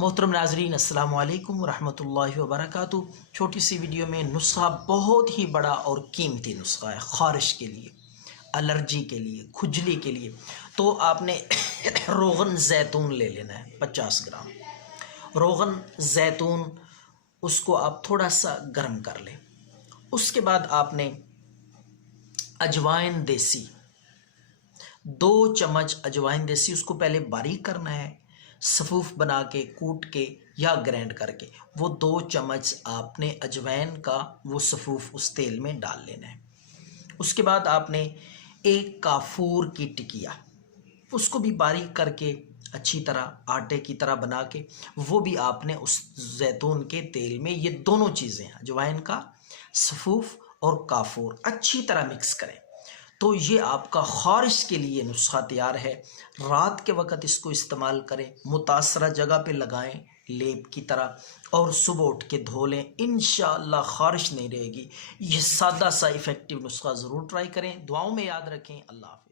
मोहतरम नाजरीन अस्सलाम वालेकुम रहमतुल्लाहि व बरकातुहू। छोटी सी वीडियो में नुस्खा बहुत ही बड़ा और कीमती नुस्खा है ख़ारिश के लिए, एलर्जी के लिए, खुजली के लिए। तो आपने रोगन ज़ैतून ले लेना है 50 ग्राम रोगन ज़ैतून, उसको आप थोड़ा सा गर्म कर लें। उसके बाद आपने अजवाइन देसी 2 चम्मच अजवाइन देसी, उसको पहले बारीक करना है, सफ़ूफ बना के कूट के या ग्राइंड करके वो 2 चम्मच आपने अजवाइन का वो सफ़ूफ उस तेल में डाल लेना है। उसके बाद आपने एक काफूर की टिकिया, उसको भी बारीक करके अच्छी तरह आटे की तरह बना के वो भी आपने उस जैतून के तेल में, ये दोनों चीज़ें अजवाइन का सफ़ूफ और काफूर अच्छी तरह मिक्स करें। तो ये आपका ख़ारिश के लिए नुस्खा तैयार है। रात के वक़्त इसको इस्तेमाल करें, मुतासरा जगह पे लगाएं लेप की तरह, और सुबह उठ के धो लें। इंशाअल्लाह ख़ारिश नहीं रहेगी। ये सादा सा इफ़ेक्टिव नुस्खा ज़रूर ट्राई करें। दुआओं में याद रखें। अल्लाह हाफ़िज़।